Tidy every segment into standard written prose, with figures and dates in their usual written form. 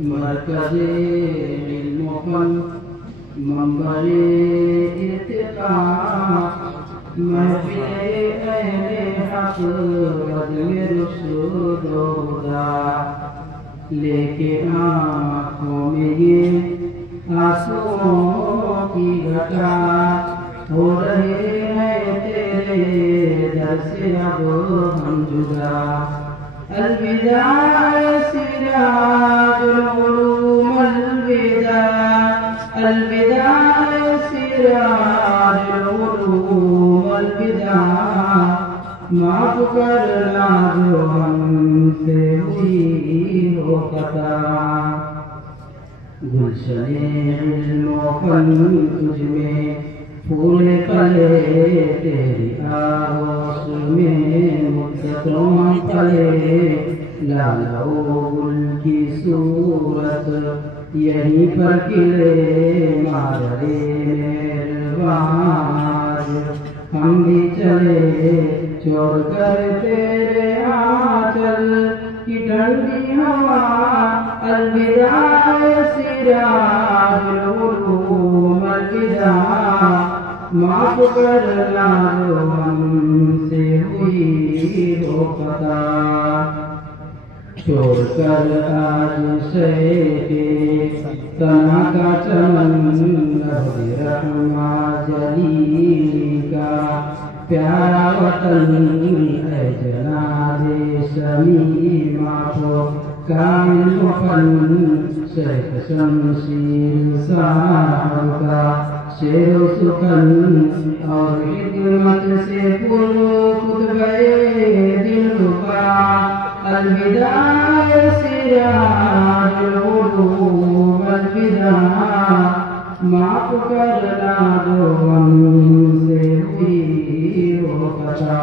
مرکز علم منبر ارتقا محفل اہل حق قدم رشد و ہدا لے کے آنکھوں میں یہ آنسوؤں کی گھٹا ہو رہے ہیں تیرے در سے اب ہم جدا الوداع سراج العلوم الوداع الوداع سراج العلوم الوداع معاف کرنا جو ہم سے ہوئی ہو خطا گلشن علم و فن تجھ میں پھول پلے تیری آغوش میں مدتوں پلے لالا و گل کی صورت یہیں پر کھلے مادرِ مہربان ہم بھی چلے چھوڑ کر تیرے آنچل کی ٹھنڈی ہوا الوداع سراج العلوم الوداع معاف کرنا جو ہم سے ہوئی ہو خطا چھوڑ کر آج شیخ ثنا کا چمن رحمہ جلیل کا پیارا وطن اے جناب شمیمہ کو کامل فن شیخ شمشیر صاحب کا شیر و سخن اور حکمت سے پر خطبہ دل کا الوداع سراج العلوم الوداع معاف کرنا جو ہم سے ہوئی ہو خطا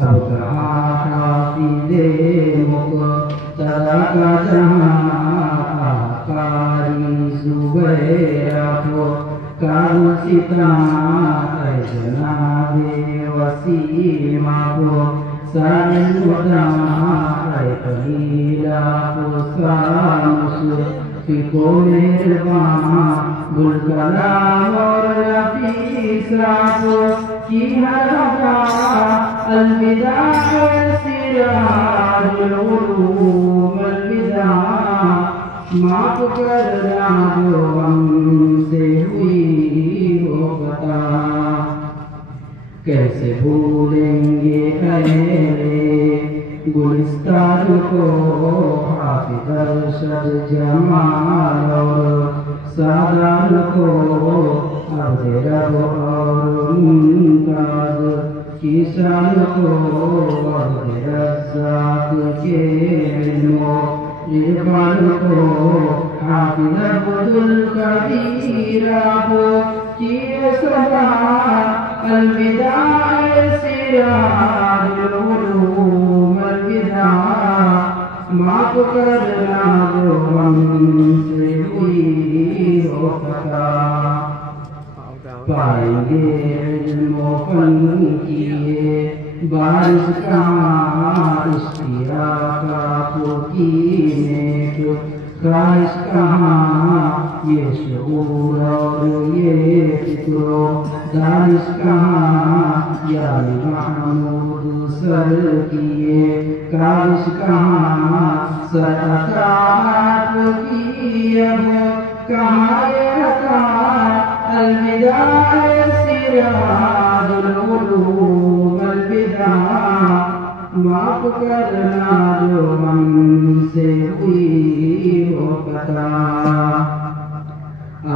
اب کہاں حافظ مقتدی کا جہاں قاری زبیرہ کو کارو ستاں اے جناب وسیمہ کو سارے الوداع اے قلیلہ کو سامس فکو مہربان گل کلام اور نفیسہ کو کی ہرگاہ الوداع سراج العلوم الوداع معاف کرنا جو ہم سے ہوئی ہو خطا کیسے بھولیں گے اہل گلستان کو حافظ ارشد جمال اور سادان کو عبد رب اور ممتاز کی شان کو عبد رزاق کے علم و عرفان کو حافظ عبد القدیر کو کیے صدا الوداع سراج العلوم الوداع معاف کرنا جو ہم سے ہوئی ہو خطا پائیں گے علم و فن کیے بارش کہاں اشتیاق کی نیک خواہش کہاں یہ شعور اور یہ فکر و دانش کہاں یا محمود سر کیے کاوش کہاں سر اطاعت کی اب کہاں یہ عطا الوداع سراج العلوم الوداع معاف کرنا جو ہم سے ہوئی ہو خطا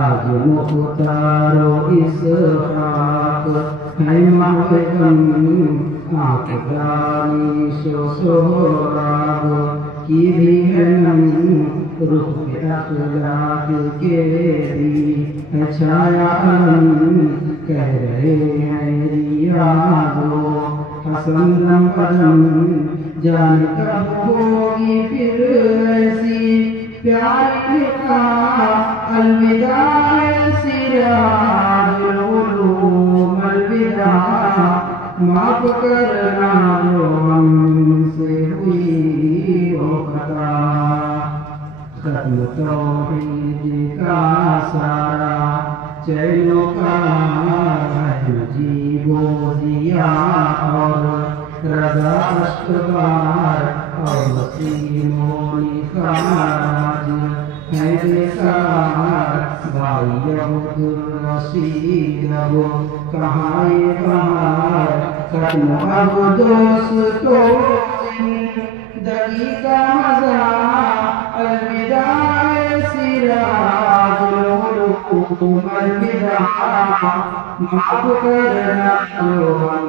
آج مختار و اسحاق ہے محکم آنکھ دانش و سہراب کی بھی ہے رخ اخلاق کے بھی ہے چھایا کہہ رہے ہیں ریاض حسن دم قدم جان کب ہوگی پھر ایسی پیاری لقاء الوداع سراج العلوم الوداع معاف کرنا جو ہم سے ہوئی ہو خطا ختم توحید کا سارا چینوں کا جیب و دیا اور رضا اشتبار اور وسیم و نخاج ہے بکار بھائی عبد الرشید اب کہاں بہار ختم اب دوستو زندگی کا مزہ الوداع سراج العلوم الوداع معاف کرنا جو ہم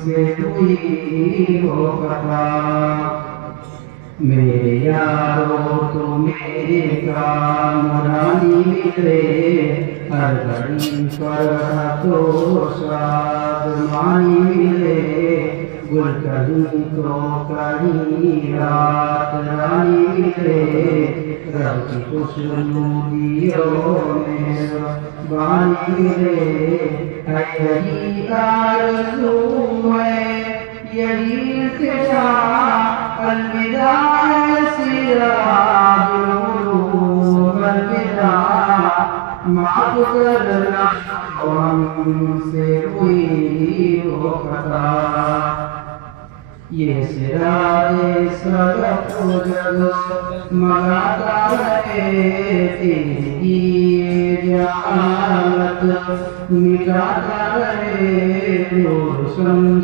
سے ہوئی ہو خطا میرے یارو تو میرے کام رانی ملے ہر گھڑی فرحت و شادمانی ملے گل کہیں تو کہیں رات رانی ملے رب کی خوشنودیوں میں بانی ملے ہے یہی آرزو ہے یہی التجا الوداع سراج العلوم الوداع معاف کرنا ہم سے ہوئی ہو خطا یہ سراج صدق و جگ مگاتا ہے تیری جہالت مٹاتا ہے روشن